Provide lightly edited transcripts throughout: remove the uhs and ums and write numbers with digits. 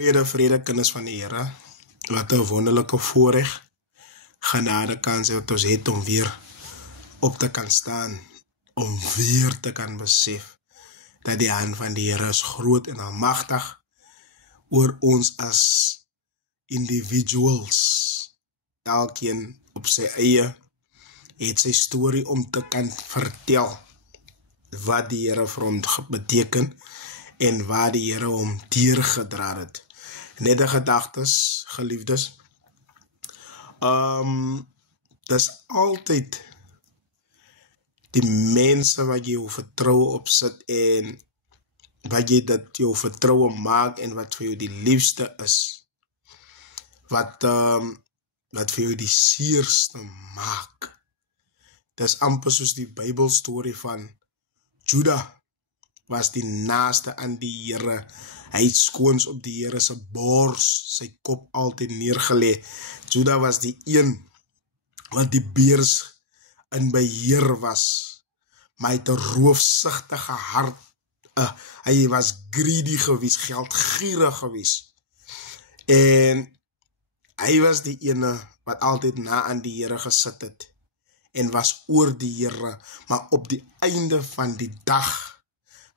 Vrede, kinders van die Here. Wat 'n wonderlike voorreg, genade kans wat ons het om weer op te kan staan, om weer te kan besef dat die hand van die Here is groot en almagtig oor ons as individuals. Elkeen op sy eie het sy storie om te kan vertel wat die Here vir hom beteken en waar die Here hom deurgedra het. Net 'n gedagtes, geliefdes. Dis altyd die mense wat jy jou vertroue opsit en wat jy dat jou vertroue maak en wat vir jou die liefste is. Wat vir jou die seerste maak. Dis amper soos die Bybelstorie van Juda was die naaste aan die Here. Hy het skoons op die Here se bors, sy kop altyd neergelê. Juda was die een wat die beers in beheer was, maar hy het 'n roofsugtige hart. Hy was greedy gewees, geldgierig gewees. En hy was die ene wat altyd na aan die Here gesit het en was oor die Here, maar op die einde van die dag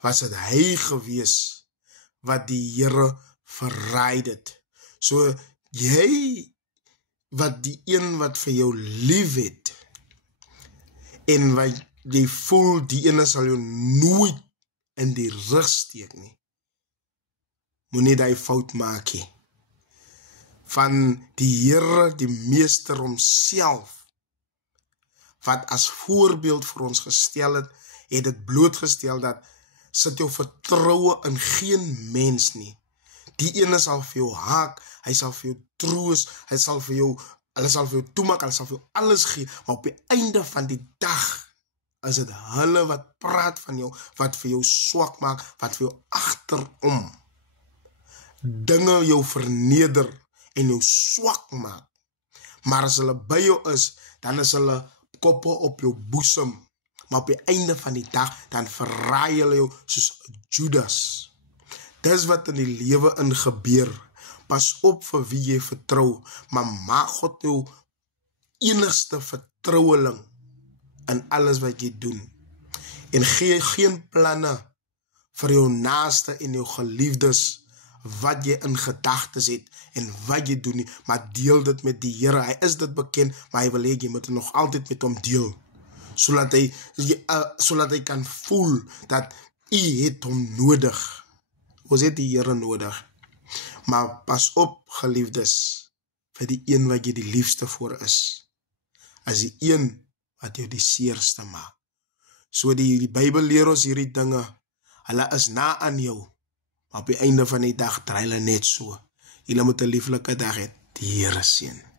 was dit hy gewees wat die Here verraai het. So jy wat die een wat vir jou lief het en wat jy voel die ene sal jou nooit in die rug steek nie. Moenie daai fout maak nie. Van die Here, die Meester homself, wat as voorbeeld vir ons gestel het dit blootgestel dat sit jou vertroue in geen mens nie. Die ene sal vir jou haak, hy sal vir jou troos, hulle sal vir jou toemaak, hulle sal vir jou alles gee, maar op die einde van die dag is dit hulle wat praat van jou, wat vir jou swak maak, wat vir jou agterom dinge jou verneder en jou swak maak. Maar as hulle by jou is, dan is hulle koppe op jou boesem. Maar op die einde van die dag, dan verraai hulle jou soos Judas. Dis wat in die lewe in gebeur. Pas op vir wie jy vertrou, maar maak God jou enigste vertroueling in alles wat jy doen. En gee geen planne vir jou naaste en jou geliefdes wat jy in gedagtes het en wat jy doen nie, maar deel dit met die Here. Hy is dit bekend, maar hy wil hê jy moet nog altyd met hom deel. Sodat hy kan voel dat u het hom nodig. Ons het die Here nodig. Maar pas op, geliefdes, vir die een wat jy die liefste voor is. As die een wat jou die seerste maak. So die Bybel leer ons hierdie dinge. Hulle is na aan jou. Maar op die einde van die dag draai hulle net so. Julle moet 'n lieflike dag hê. Die Here seën.